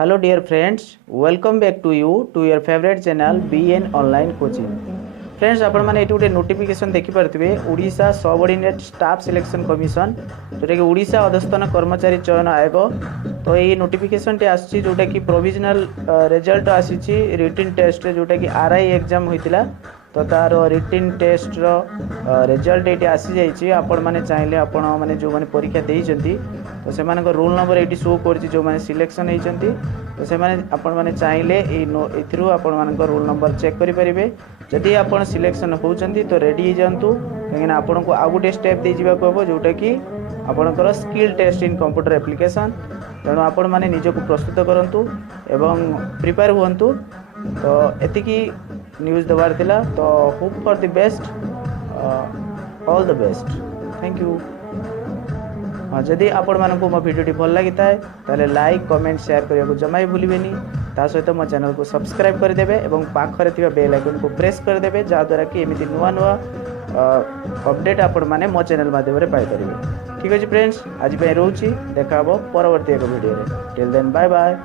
Hello dear friends, welcome back to you to your favorite channel BN Online Coaching. Friends आपण मैंने ये गोटे notification देखिपे Odisha subordinate staff selection commission जोटा कि ओडिशा अधस्थन कर्मचारी चयन आयोग। तो ये नोटिफिकेशन टी आसी जोटा कि प्रोविजनल रिजल्ट आसी रिटन टेस्ट जोटा कि आरआई एग्जाम होता तो तार रिटन टेस्ट रिजल्ट ये आसी जाइए। आपण मैंने चाहिए आपण मैंने जो मैंने परीक्षा देइचंती तो से रोल नंबर ये शो कर जो मैंने सिलेक्शन होती तो से आपण मैंने चाहिए ये आपण मान रोल नंबर चेक करेंगे। जदि आप सिलेक्शन होती तो रेडी हो जातु कहीं आपन को आउ गोटे स्टेप दे जावाक हम जोटा कि आपणकर skill test in computer application. तेणु आपण मैंने निजक प्रस्तुत करूँ एवं प्रिपेयर हूँ। तो एतिकी न्यूज़ देवार थिला। तो hope for the best, all the best, thank you. हाँ, जदि आपण मानक मो भिडियोटी भल लगी ताले लाइक कमेंट शेयर करने को जमा भी भूलें। ता सहित मो चैनल को सब्सक्राइब करदेवे और पाखरे थिबा बेल आइकन को प्रेस करदेवे जहाँद्वारा कि एमती नुआ नुआ अपडेट आपण माने मो चैनल माध्यम पाई पारे। ठीक अच्छे फ्रेंड्स, आज रोची देखा परवर्ती एक video. Till then bye bye.